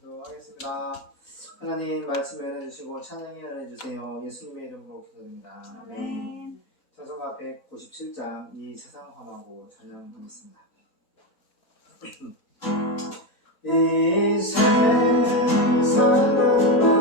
기도하도록 하겠습니다. 하나님 말씀 연해주시고 찬양이 연해주세요. 예수님의 이름으로 기도드립니다. 아멘. 찬송가 197장 이 세상 험하고 찬양 드리겠습니다. 이 세상 험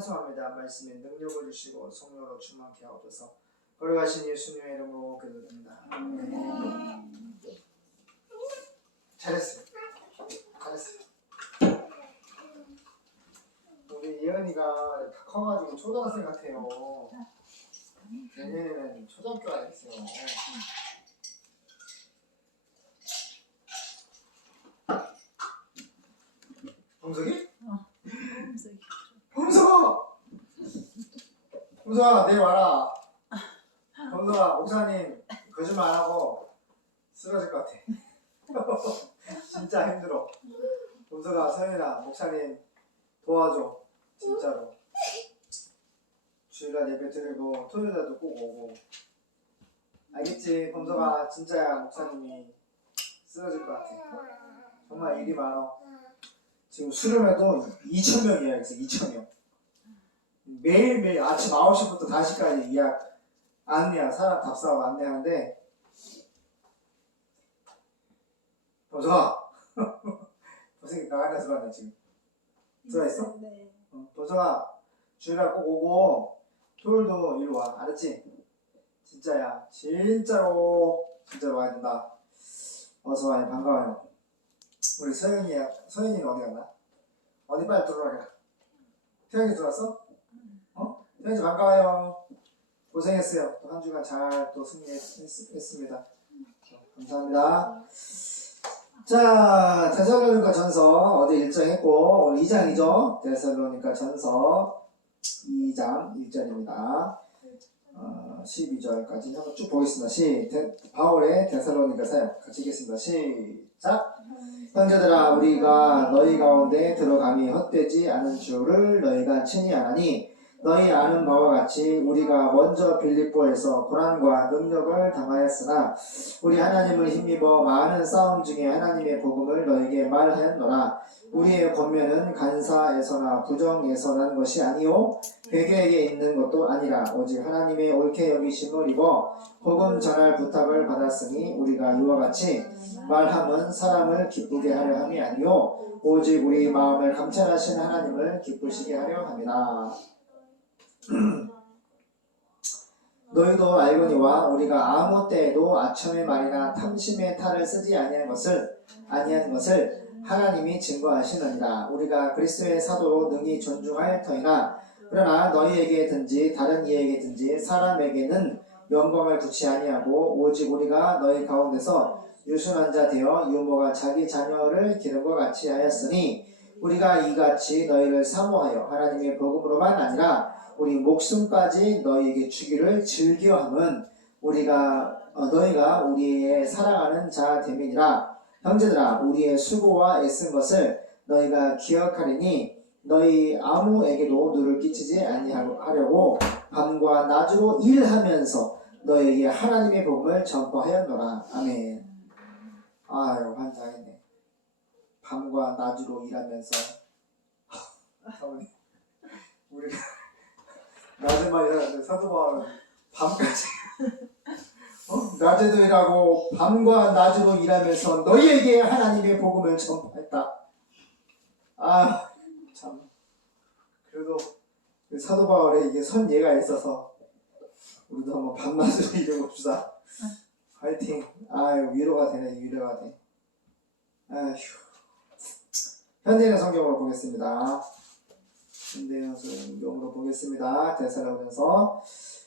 청합니다. 말씀에 능력을 주시고 성령으로 충만케 하옵소서. 걸어가신 예수님의 이름으로 기도드립니다. 잘했어요. 잘했어요. 우리 예은이가 다 커가지고 초등학생 같아요. 내년에는 초등학교 가야겠어요. 범석이? 범석아! 범석아 내일 와라. 범석아 목사님 거짓말 안 하고 쓰러질 것 같아. 진짜 힘들어. 범석아 서연아 목사님 도와줘. 진짜로. 주일날 예배 드리고 토요일날도 꼭 오고. 알겠지 범석아 진짜야 목사님이 쓰러질 것 같아. 정말 일이 많아. 지금 수련회도 2,000명이야, 그래서 2,000명. 매일매일 아침 9시부터 5시까지 예약, 안내야, 사람 답사하고 안내하는데, 도서가! 도생이 나간다 들어왔네, 지금. 들어있어? 네. 어, 도서가, 주일날 꼭 오고, 토요일도 일로 와, 알았지? 진짜야, 진짜로, 진짜로 와야 된다. 어서 와요, 반가워요. 우리 서연이야, 서연이는 어디 갔나? 어디 빨리 들어와라. 태연이 들어왔어? 어? 태연이 반가워요. 고생했어요. 또 한 주간 잘 또 승리했습니다. 감사합니다. 자, 데살로니가 전서 어디 일정했고 오늘 2장이죠. 데살로니가 전서 2장 1절입니다. 어, 12절까지 한번 쭉 보겠습니다. 시, 데, 바울의 데살로니가 사역 같이 읽겠습니다. 시작. 형제들아 우리가 너희 가운데 들어감이 헛되지 않은 줄을 너희가 친히 아나니 너희 아는 바와 같이 우리가 먼저 빌립보에서 고난과 능력을 당하였으나 우리 하나님을 힘입어 많은 싸움 중에 하나님의 복음을 너에게 말하였노라. 우리의 권면은 간사에서나 부정에서 난 것이 아니요 괴계에게 있는 것도 아니라 오직 하나님의 옳게 여기심을 입어 복음 전할 부탁을 받았으니 우리가 이와 같이 말함은 사람을 기쁘게 하려 함이 아니요 오직 우리 마음을 감찰하신 하나님을 기쁘시게 하려 함이라 너희도 알거니와 우리가 아무 때에도 아첨의 말이나 탐심의 탈을 쓰지 아니한 것을 아니한 것을 하나님이 증거하시느니라. 우리가 그리스도의 사도로 능히 터이나 그러나 너희에게든지 다른 이에게든지 사람에게는 영광을 붙이 아니하고 오직 우리가 너희 가운데서 유순한 자 되어 유모가 자기 자녀를 기름과 같이 하였으니 우리가 이같이 너희를 사모하여 하나님의 복음으로만 아니라 우리 목숨까지 너희에게 주기를 즐겨함은 우리가 어, 너희가 우리의 사랑하는 자 됨이니라 형제들아 우리의 수고와 애쓴 것을 너희가 기억하리니 너희 아무에게도 누를 끼치지 아니하려고 밤과 낮으로 일하면서 너희에게 하나님의 복음을 전파하였노라 아멘 아유 환장했네 밤과 낮으로 일하면서 우리가 낮에만 일하는데 사도 바울은 밤까지. 어? 낮에도 일하고 밤과 낮으로 일하면서 너희에게 하나님의 복음을 전파했다. 아 참. 그래도 그 사도 바울의 이게 선예가 있어서 우리도 한번 밤낮으로 일해봅시다. 화이팅. 아유 위로가 되네 위로가 돼. 아휴. 현대인의 성경으로 보겠습니다 현대인 성경으로 보겠습니다 대사로면서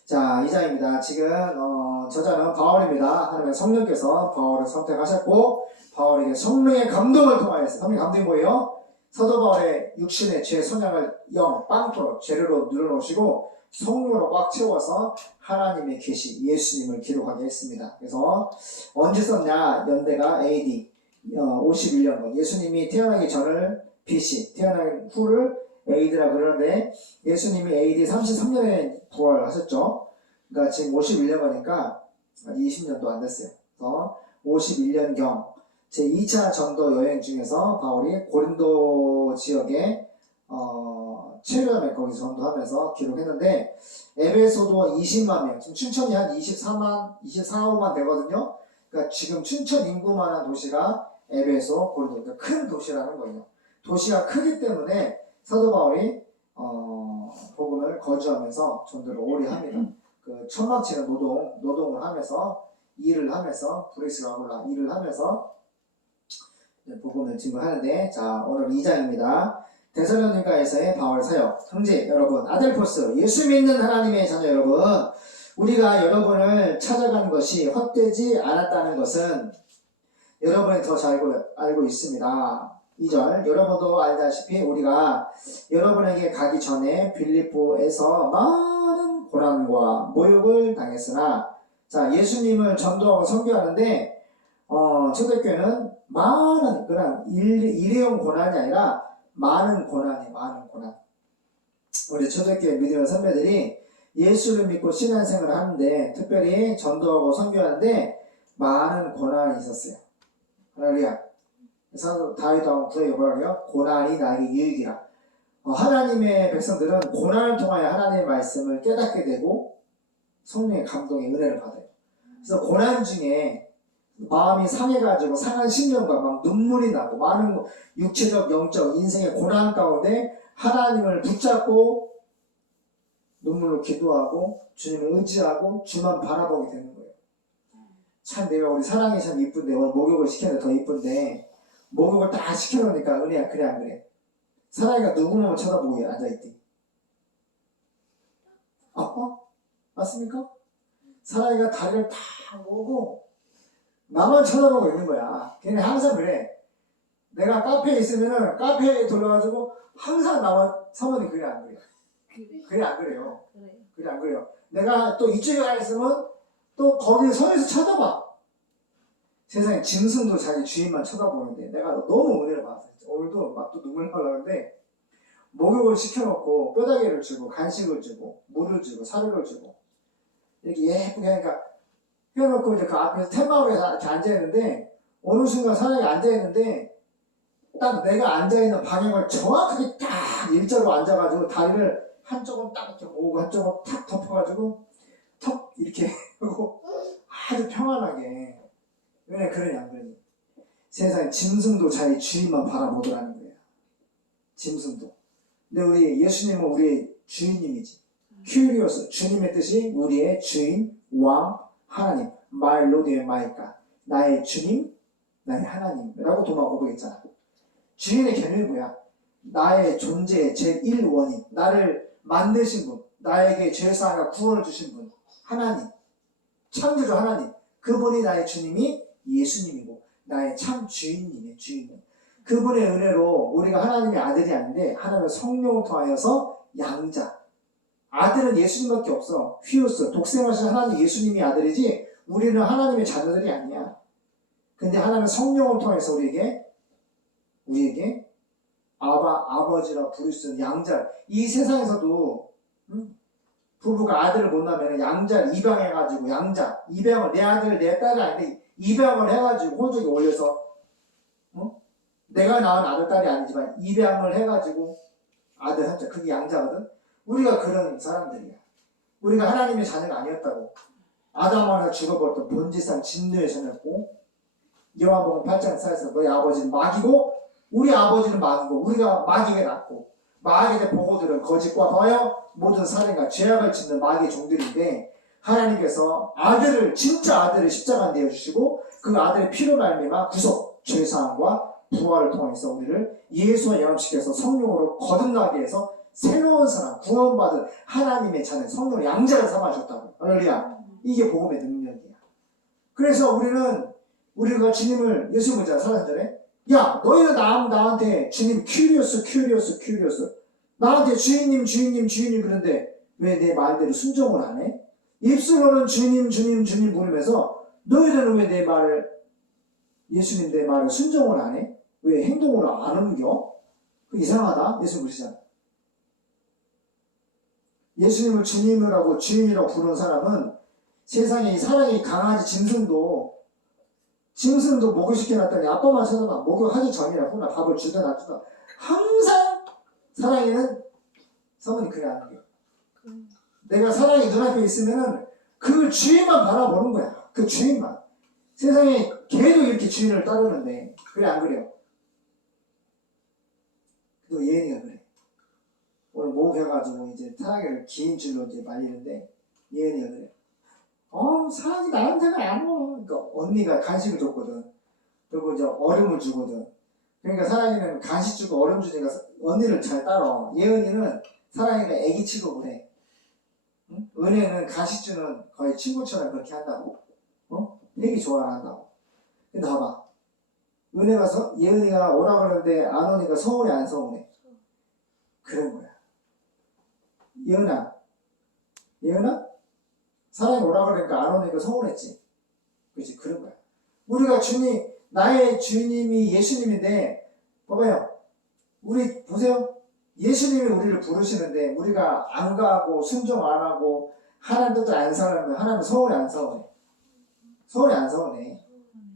자 2장입니다 지금 어, 저자는 바울입니다 하나님의 성령께서 바울을 선택하셨고 바울에게 성령의 감동을 통하여서 성령의 감동이 뭐예요? 사도 바울의 육신의 죄 손양을 영 빵토로 재료로 늘어놓으시고 성령으로 꽉 채워서 하나님의 계시 예수님을 기록하게 했습니다. 그래서 언제 썼냐? 연대가 AD 어, 51년 예수님이 태어나기 전을 BC 태어나기 후를 AD라 그러는데 예수님이 AD 33년에 부활하셨죠. 그러니까 지금 51년이니까 20년도 안 됐어요. 그래서 51년경 제 2차 전도 여행 중에서 바울이 고린도 지역에 어, 체류함에 거기서 전도하면서 기록했는데 에베소도 20만 명, 지금 춘천이 한 24만, 24, 5만 되거든요. 그러니까 지금 춘천 인구만한 도시가 에베소, 고린도, 그러니까 큰 도시라는 거예요. 도시가 크기 때문에 사도 바울이 어, 어, 복음을 거주하면서 전도를 오래 합니다. 그 천막치는 노동 노동을 하면서 일을 하면서 브레이스라고라 일을 하면서 복음을 증거하는데 자 오늘 2장입니다. 데살로니가에서의 바울 사역 형제 여러분 아델포스 예수 믿는 하나님의 자녀 여러분 우리가 여러분을 찾아간 것이 헛되지 않았다는 것은 여러분이 더 잘 알고, 알고 있습니다. 2절 여러분도 알다시피 우리가 여러분에게 가기 전에 빌립보에서 많은 고난과 모욕을 당했으나 자 예수님을 전도하고 선교하는데 어, 초대교회는 많은 일, 일회용 고난이 아니라 많은 고난이 많은 고난. 우리 초대교회 믿으는 선배들이 예수를 믿고 신앙생활을 하는데 특별히 전도하고 선교하는데 많은 고난이 있었어요. 할렐루야 그래서 다윗하고 구에 뭐라고요? 고난이 나에게 유익이라 어, 하나님의 백성들은 고난을 통하여 하나님의 말씀을 깨닫게 되고 성령의 감동의 은혜를 받아요 그래서 고난 중에 마음이 상해가지고 상한 심령과 막 눈물이 나고 많은 육체적, 영적, 인생의 고난 가운데 하나님을 붙잡고 눈물로 기도하고 주님을 의지하고 주만 바라보게 되는 거예요. 참 내가 우리 사랑이 참 이쁜데 오늘 목욕을 시켰는데 더 이쁜데 목욕을 다 시켜놓으니까 은혜야 그래 안 그래? 사랑이가 누구만 쳐다보게 앉아있대. 아빠? 맞습니까? 사랑이가 다리를 다 모으고 나만 쳐다보고 있는 거야. 걔네 항상 그래. 내가 카페에 있으면은 카페에 돌아가지고 항상 나만 사모님 그래 안 그래? 그래. 그래 안 그래요? 그래. 안 그래요? 내가 또 이쪽에 가 있으면 또 거기 서에서 쳐다봐. 세상에 짐승도 자기 주인만 쳐다보는데 내가 너무 은혜를 받았어. 오늘도 막 또 눈물 나려는데 목욕을 시켜놓고 뼈다귀를 주고 간식을 주고 물을 주고 사료를 주고 이렇게 예쁘게 하니까 해놓고 이제 그 앞에서 이렇게 앉아있는데 어느 순간 사람이 앉아있는데 딱 내가 앉아있는 방향을 정확하게 딱 일자로 앉아가지고 다리를 한쪽은 딱 이렇게 모으고 한쪽은 탁 덮어가지고 턱 이렇게 하고 아주 평안하게 왜 그러냐 그러니 세상에 짐승도 자기 주인만 바라보더라는 거야. 짐승도. 근데 우리 예수님은 우리의 주인님이지. 큐리오스 주님의 뜻이 우리의 주인 왕 하나님. 말로드의 마이까 나의 주님 나의 하나님이라고 도마 고백했잖아. 주인의 개념이 뭐야? 나의 존재의 제1원인 나를 만드신 분 나에게 죄사함과 구원을 주신 분 하나님. 창조주 하나님. 그분이 나의 주님이 예수님이고 나의 참 주인님의 주인은 그분의 은혜로 우리가 하나님의 아들이 아닌데 하나님의 성령을 통하여서 양자. 아들은 예수님밖에 없어. 휘우스 독생하신 하나님 예수님이 아들이지 우리는 하나님의 자녀들이 아니야. 근데 하나님의 성령을 통해서 우리에게 우리에게 아바 아버지라 부를 수 있는 양자 이 세상에서도 음? 부부가 아들을 못 낳으면 양자를 입양해가지고 양자 입양을 내 아들 내 딸이 아닌데 입양을 해가지고 호적에 올려서 어? 내가 낳은 아들 딸이 아니지만 입양을 해가지고 아들 한자. 그게 양자거든. 우리가 그런 사람들이야. 우리가 하나님의 자녀가 아니었다고. 아담 하나 죽어버렸던 본질상 진노의 자녀였고 여호와복음 8장 4에서 너희 아버지는 마귀고 우리 아버지는 마귀고 우리가 마귀가 낳고 마귀의 보고들은 거짓과 봐요 모든 살인과 죄악을 짓는 마귀의 종들인데 하나님께서 아들을 진짜 아들을 십자가에 내어주시고 그 아들의 피로 말미암아 구속 죄사함과 부활을 통해서 우리를 예수와 연합시켜서 성령으로 거듭나게 해서 새로운 사람 구원받은 하나님의 자녀 성령을 양자를 삼아주셨다고. 할렐루야. 이게 복음의 능력이야. 그래서 우리는 우리가 주님을 예수 믿자 사람들에 야 너희는 나, 나한테 주님 큐리오스 큐리오스 큐리오스. 나한테 주인님 주인님 주인님 그런데 왜 내 말대로 순종을 안 해? 입술로는 주님 주님 주님 부르면서 너희들은 왜 내 말을 예수님 내 말을 순종을 안 해? 왜 행동으로 안 옮겨? 그 이상하다. 예수 그러시잖아. 예수님을 주님이라고 주인이라고 부르는 사람은 세상에 이 사랑이 강아지 짐승도 짐승도 목욕 시켜놨더니 아빠만 찾아봐. 목욕하기 전이라 후나 밥을 주든 안 주든 항상 사랑이는 사모님 그래 하는 게. 그, 내가 사랑이 눈앞에 있으면은 그 주인만 바라보는 거야 그 주인만 세상에 걔도 이렇게 주인을 따르는데 그래 안 그래요? 또 예은이가 그래 오늘 목해가지고 이제 타락을 긴 줄로 이제 말리는데 예은이가 그래. 어 사랑이 나한테는 안 와. 그러니까 언니가 간식을 줬거든. 그리고 이제 얼음을 주거든. 그러니까 사랑이는 간식 주고 얼음 주니까 언니를 잘 따라. 예은이는 사랑이가 애기 취급을 해. 응? 은혜는 간식 주는 거의 친구처럼 그렇게 한다고. 어? 되게 좋아한다고. 근데 봐봐. 은혜가 서, 예은이가 오라 그러는데 안 오니까 서운해 안 서운해? 그런 거야. 예은아, 예은아, 사랑이 오라 그러니까 안 오니까 서운했지. 그렇지 그런 거야. 우리가 주님, 나의 주님이 예수님인데, 봐봐요. 우리 보세요. 예수님이 우리를 부르시는데 우리가 안 가고 순종 안 하고 하나님 뜻을 안 살면 하나님 서운해 안 서운해? 서운해 안 서운해?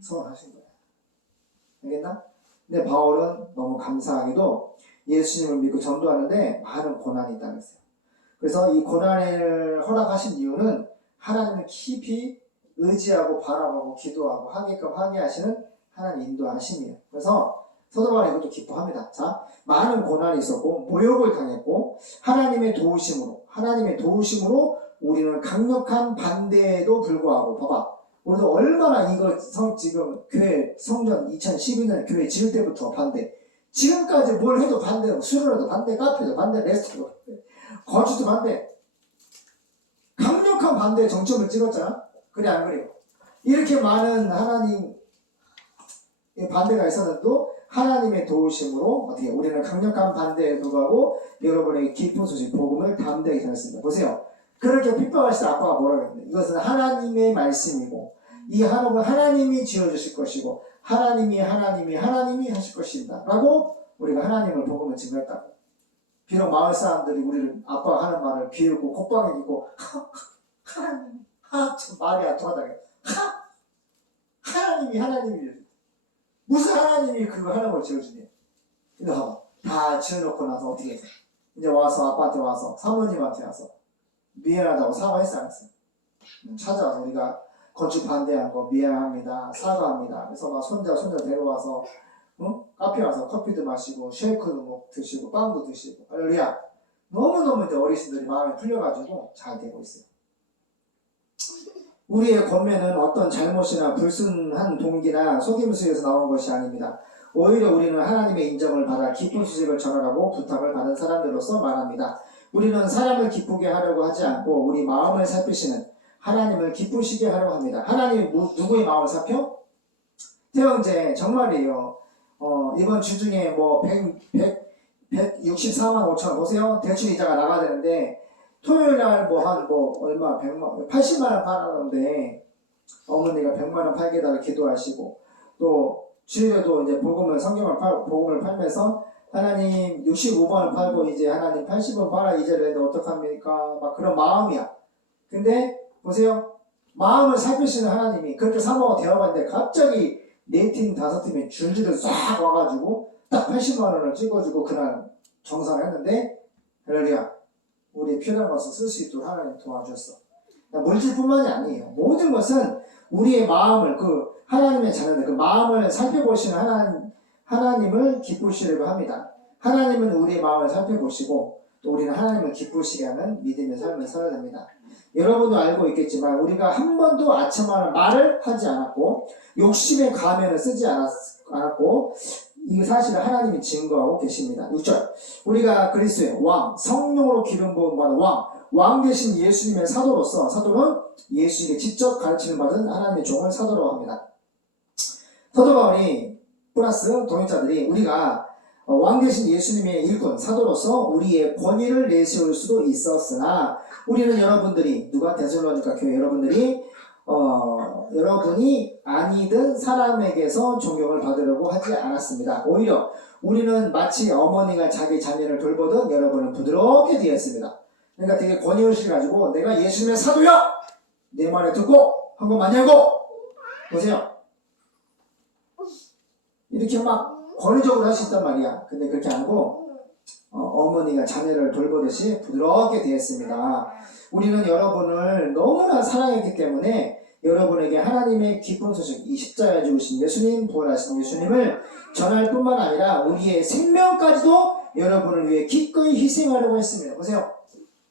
서운하신 거야. 알겠나? 근데 바울은 너무 감사하게도 예수님을 믿고 전도하는데 많은 고난이 있다고 했어요. 그래서 이 고난을 허락하신 이유는 하나님을 깊이 의지하고 바라보고 기도하고 하게끔 하게 하시는 하나님 인도하심이에요. 그래서 사도 바울은 이것도 기뻐합니다. 자, 많은 고난이 있었고 모욕을 당했고 하나님의 도우심으로 하나님의 도우심으로 우리는 강력한 반대에도 불구하고 봐봐. 우리도 얼마나 이거 성, 지금 교회 성전 2012년 교회 지을 때부터 반대. 지금까지 뭘 해도 반대, 술을 해도 반대, 카페도 반대, 레스토랑도 반대, 거주도 반대. 강력한 반대 정점을 찍었잖아? 그래, 안 그래요? 이렇게 많은 하나님 반대가 있었는데도 하나님의 도우심으로 어떻게 우리는 강력한 반대에 불구하고 여러분에게 기쁜 소식 복음을 담대히 전했습니다. 보세요. 그렇게 핍박하실 때 아빠가 뭐라 그랬는데 이것은 하나님의 말씀이고 이 한옥은 하나님이 지어주실 것이고 하나님이 하나님이 하나님이 하실 것입니다. 라고 우리가 하나님을 복음을 증거했다고. 비록 마을 사람들이 우리를 아빠가 하는 말을 비웃고 콧방에 있고 하나님 하참 말이 안 통하다. 하 하나님이 하나님이 무슨 하나님이 그거 하는 걸 지어주니? 근데 봐봐. 다 지어놓고 나서 어떻게 해? 이제 와서 아빠한테 와서 사모님한테 와서 미안하다고 사과했어 안 했어? 음, 찾아와서 우리가 건축 반대한 거 미안합니다 사과합니다 그래서 막 손자 손자 데려와서 응? 카페 와서 커피도 마시고 쉐이크도 먹 드시고 빵도 드시고 할렐루야 너무너무 이제 어르신들이 마음이 풀려가지고 잘 되고 있어요 우리의 권면은 어떤 잘못이나 불순한 동기나 속임수에서 나온 것이 아닙니다. 오히려 우리는 하나님의 인정을 받아 기쁜 소식을 전하라고 부탁을 받은 사람들로서 말합니다. 우리는 사람을 기쁘게 하려고 하지 않고 우리 마음을 살피시는 하나님을 기쁘시게 하려고 합니다. 하나님이 무- 누구의 마음을 살펴? 태영제 정말이에요. 어, 이번 주 중에 뭐 100, 100, 164만 5천 원 보세요. 대출 이자가 나가야 되는데 토요일 날 뭐 한뭐 얼마 100만 80만 원 팔았는데 어머니가 100만 원 달라 기도하시고 또 주일에도 이제 복음을 성경을 팔 복음을 팔면서 하나님 65번을 팔고 이제 하나님 80원 팔아 이제를 어떡합니까? 막 그런 마음이야. 근데 보세요. 마음을 살피시는 하나님이 그렇게 사모가 되어봤는데 갑자기 네 팀 다섯 팀이 줄줄을 싹 와가지고 딱 80만 원을 찍어주고 그날 정산을 했는데 할렐루야 우리 필요한 것을 쓸 수 있도록 하나님 도와주셨어. 그러니까 물질뿐만이 아니에요. 모든 것은 우리의 마음을 그 하나님의 자녀들 그 마음을 살펴보시는 하나님 하나님을 기쁘시려고 합니다. 하나님은 우리의 마음을 살펴보시고 또 우리는 하나님을 기쁘시게 하는 믿음의 삶을 살아야 됩니다. 여러분도 알고 있겠지만 우리가 한 번도 아첨하는 말을 하지 않았고 욕심의 가면을 쓰지 않았, 않았고 이 사실을 하나님이 증거하고 계십니다. 6절 우리가 그리스도의 왕 성령으로 기름 부음 받은 왕, 왕 대신 예수님의 사도로서 사도는 예수님께 직접 가르치는 받은 하나님의 종을 사도라고 합니다. 사도 바울이 플러스 동역자들이 우리가 어, 왕 대신 예수님의 일꾼 사도로서 우리의 권위를 내세울 수도 있었으나 우리는 여러분들이 누가 데살로니가 교회 여러분들이 어, 여러분이 아니든 사람에게서 존경을 받으려고 하지 않았습니다. 오히려 우리는 마치 어머니가 자기 자녀를 돌보듯 여러분은 부드럽게 되었습니다. 그러니까 되게 권위의식을 가지고 내가 예수님의 사도야! 내 말에 듣고 한번 많이 하고 보세요. 이렇게 막 권위적으로 할 수 있단 말이야. 근데 그렇게 안 하고 어, 머니가 자녀를 돌보듯이 부드럽게 되었습니다. 우리는 여러분을 너무나 사랑했기 때문에 여러분에게 하나님의 기쁜 소식, 이 십자가에 죽으신 예수님, 부활하신 예수님을 전할 뿐만 아니라 우리의 생명까지도 여러분을 위해 기꺼이 희생하려고 했습니다. 보세요.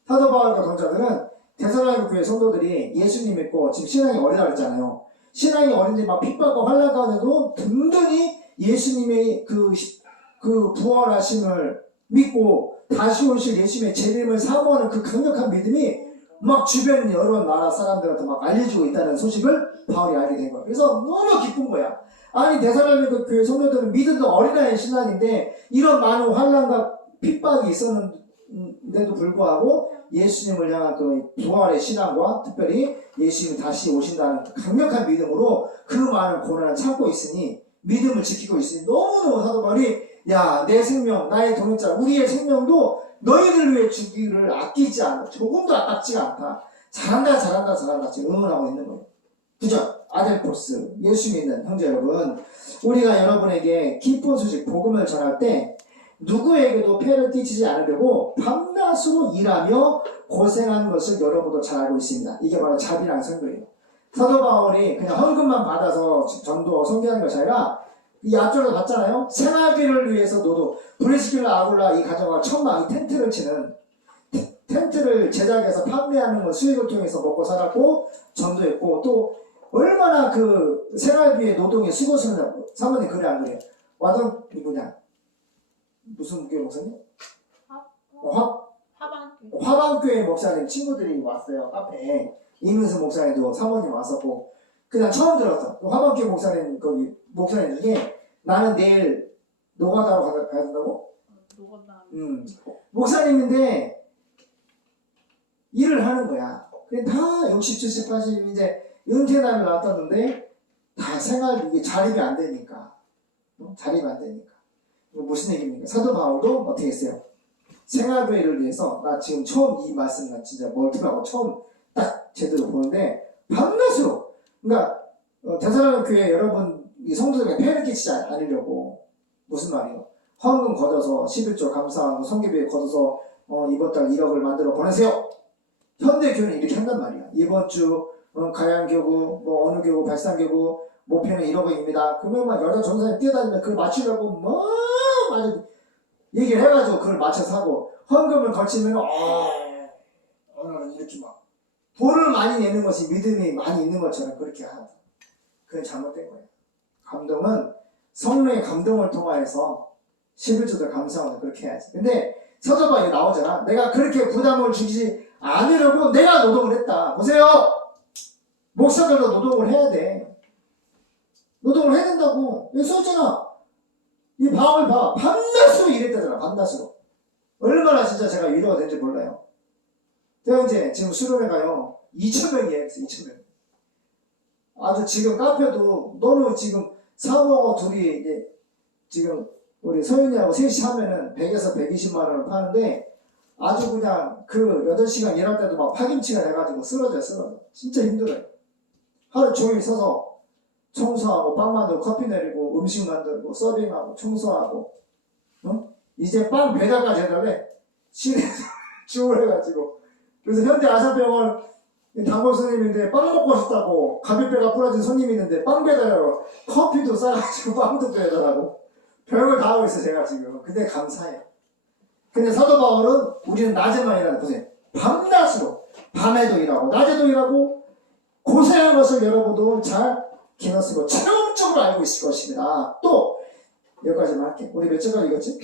사도 바울과 동자들은 대사로니 교회 성도들이 예수님 믿고 지금 신앙이 어리다 그랬잖아요. 신앙이 어린데 막 핍박과 환란 가운데도 든든히 예수님의 그, 시- 그 부활하심을 믿고 다시 오실 예수님의 재림을 사모하는 그 강력한 믿음이 막 주변 여러 나라 사람들한테 막 알려지고 있다는 소식을 바울이 알게 된 거예요. 그래서 너무 기쁜 거야. 아니 대사로니 교회 성도들은 믿음도 어린아이 신앙인데 이런 많은 환란과 핍박이 있었는데도 불구하고 예수님을 향한 그 부활의 신앙과 특별히 예수님이 다시 오신다는 그 강력한 믿음으로 그 많은 고난을 참고 있으니 믿음을 지키고 있으니 너무너무 사도 바울이 야 내 생명 나의 동역자 우리의 생명도 너희들 위해 주기를 아끼지 않아 조금도 아깝지가 않다 잘한다 잘한다 잘한다 지금 응원하고 있는 거예요 그죠? 아델포스 예수 믿는 형제 여러분 우리가 여러분에게 기쁜 소식 복음을 전할 때 누구에게도 폐를 끼치지 않으려고 밤낮으로 일하며 고생한 것을 여러분도 잘 알고 있습니다. 이게 바로 자비랑 선교예요. 사도 바울이 그냥 헌금만 받아서 전도 선교하는 것이 아니라 이 앞쪽에서 봤잖아요. 생활비를 위해서 노도 브리스킬라 아굴라 이 가정과 천막 이 텐트를 치는 텐- 텐트를 제작해서 판매하는 것 수익을 통해서 먹고 살았고 전도했고 또 얼마나 그 생활비의 노동에 수고를 했냐고 사모님 그래 안 그래요? 와던 누구냐? 무슨 교회 목사님? 어, 화, 하반 화방교회 목사님 친구들이 왔어요 카페에 이민수 목사님도 사모님 왔었고 그냥 처음 들었어 그 화방교회 목사님 거기 목사님 중에 나는 내일 노가다로 가, 가야 된다고? 노건다. 음 목사님인데 일을 하는 거야 그냥 다 60, 70, 80 이제 은퇴 날을 놨었는데 다 생활 이게 자립이 안 되니까 어? 자립이 안 되니까 무슨 얘기입니까? 사도 바울도 어떻게 했어요? 생활비를 위해서 나 지금 처음 이 말씀 나 진짜 멀티하고 처음 딱 제대로 보는데 밤낮으로 그러니까 어, 대사라는 교회 여러분 이 성도들에게 폐를 끼치지 않으려고 무슨 말이에요? 헌금 걷어서 11조 감사하고 성기비에 걷어서 어, 이번 달 1억을 만들어 보내세요. 현대 교회는 이렇게 한단 말이야. 이번 주 어, 가양교구 뭐 어느 교구 발산교구 목표는 1억입니다. 그러면 막 여자 전사님 뛰어다니면 그걸 맞추려고 뭐 많이 얘기를 해가지고 그걸 맞춰서 하고 헌금을 거치면 어 오늘은 이렇게 막 돈을 많이 내는 것이 믿음이 많이 있는 것처럼 그렇게 하다. 그건 잘못된 거예요. 감동은 성령의 감동을 통하여서 11조들 감사하는 그렇게 해야지. 근데 이거 나오잖아. 내가 그렇게 부담을 주지 않으려고 내가 노동을 했다. 보세요. 목사들도 노동을 해야 돼. 노동을 해야 된다고. 여기 써있잖아. 이 방을 봐. 밤낮으로 일했다잖아. 밤낮으로. 얼마나 진짜 제가 위로가 된지 몰라요. 제가 이제 지금 수련회 가요. 2,000명 예약했어요. 2,000명. 아주 지금 카페도 너무 지금 사모하고 둘이 이제 지금 우리 서윤이하고 셋이 하면은 100에서 120만 원을 파는데 아주 그냥 그 8시간 일할 때도 막 파김치가 돼가지고 쓰러져 쓰러져. 진짜 힘들어요. 하루 종일 서서 청소하고 빵 만들고 커피 내리고 음식 만들고 서빙하고 청소하고 어? 이제 빵 배달까지 해달래. 시내에서 주문해가지고. 그래서 현대 아산병원 단골 손님인데 빵 먹고 싶다고 가비배가 부러진 손님이 있는데 빵 배달하고 커피도 싸가지고 빵도 배달하고 별걸 다 하고 있어 제가 지금. 근데 감사해요. 근데 사도 바울은 우리는 낮에만 일하는 보세요. 밤낮으로 밤에도 일하고 낮에도 일하고 고생한 것을 여러분도 잘 기억쓰고 체험적으로 알고 있을 것입니다. 또 여기까지만 할게 우리 몇 절까지 읽었지?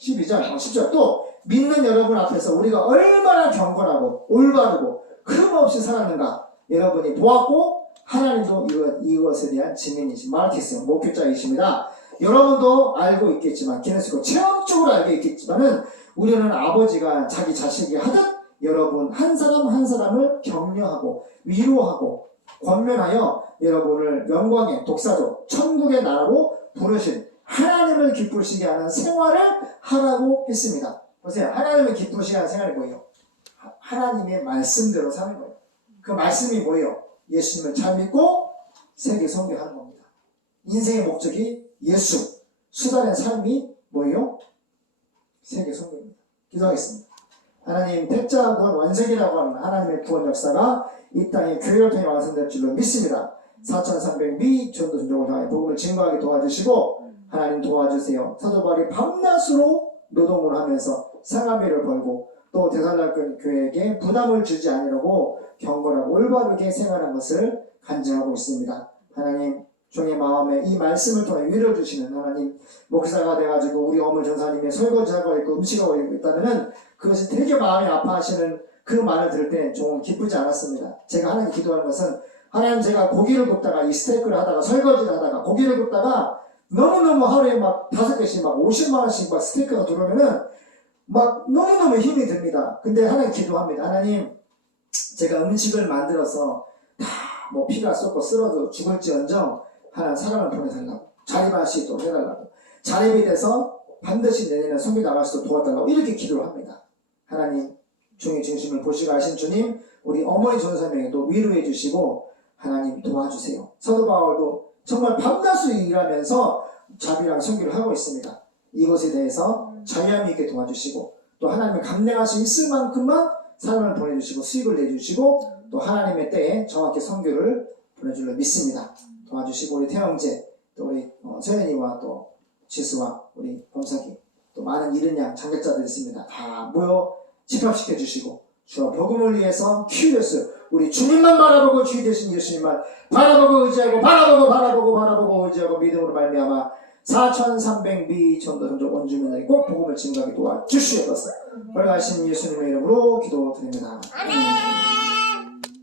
12절, 어, 10절. 또 믿는 여러분 앞에서 우리가 얼마나 경건하고 올바르고 흠없이 살았는가 여러분이 보았고 하나님도 이것, 이것에 대한 증인이신 마르티스 목회자이십니다. 여러분도 알고 있겠지만 기네스코 체험적으로 알고 있겠지만은 우리는 아버지가 자기 자식이 하듯 여러분 한 사람 한 사람을 격려하고 위로하고 권면하여 여러분을 영광의 독사적 천국의 나라로 부르신 하나님을 기쁘시게 하는 생활을 하라고 했습니다. 보세요. 하나님을 기쁘시게 하는 생활이 뭐예요? 하- 하나님의 말씀대로 사는 거예요. 그 말씀이 뭐예요? 예수님을 잘 믿고 세계 선교하는 겁니다. 인생의 목적이 예수, 수단의 삶이 뭐예요? 세계 선교입니다. 기도하겠습니다. 하나님 택자건 완성이라고 하는 하나님의 구원 역사가 이 땅의 교회를 통해 완성될 줄로 믿습니다. 4,300미 전도 전종을 통해 복음을 증거하게 도와주시고 하나님 도와주세요. 사도 바울이 밤낮으로 노동을 하면서 상하비를 벌고 또 대살라근 교회에게 부담을 주지 않으려고 경건하고 올바르게 생활한 것을 간증하고 있습니다. 하나님 종의 마음에 이 말씀을 통해 위로를 주시는 하나님 목사가 돼가지고 우리 어머 전사님의 설거지하고 있고 음식하고 있다면은 그것이 되게 마음이 아파하시는 그 말을 들을 때 종은 기쁘지 않았습니다. 제가 하나님 기도하는 것은 하나님 제가 고기를 굽다가 이 스테이크를 하다가 설거지를 하다가 고기를 굽다가 너무너무 하루에 막 다섯 개씩 막 50만 원씩 막 스테이크가 들어오면은 막 너무너무 힘이 듭니다. 근데 하나님 기도합니다. 하나님 제가 음식을 만들어서 다뭐 피가 쏟고 쓰러져 죽을지언정 하나님 사람을 보내달라고 수 있도록 해달라고 자립이 돼서 반드시 내년에 성교 나갈 수 있도록 도와달라고 이렇게 기도를 합니다. 하나님 종의 중심을 보시고 하신 주님 우리 어머니 전사명에도 위로해 주시고 하나님 도와주세요. 사도 바울도 정말 밤낮으로 일하면서 자비랑 성교를 하고 있습니다. 이것에 대해서 자유함 있게 도와주시고 또 하나님의 감당할 수 있을 만큼만 사람을 보내주시고 수익을 내주시고 또 하나님의 때에 정확히 성교를 보내줄로 믿습니다. 도와주시고 우리 태영제 또 우리 어, 서연이와 또 지수와 우리 범석이 또 많은 이른 양 장격자들 있습니다. 다 모여 집합시켜 주시고 주와 복음을 위해서 키우렸어요. 우리 주님만 바라보고 주의 되신 예수님만 바라보고 의지하고 바라보고 바라보고 바라보고 의지하고 믿음으로 말미암아 4,300미 전도 전적 원주민들이 꼭 복음을 증가하게 도와주시옵소서. 걸어가신 예수님의 이름으로 기도드립니다. 아멘.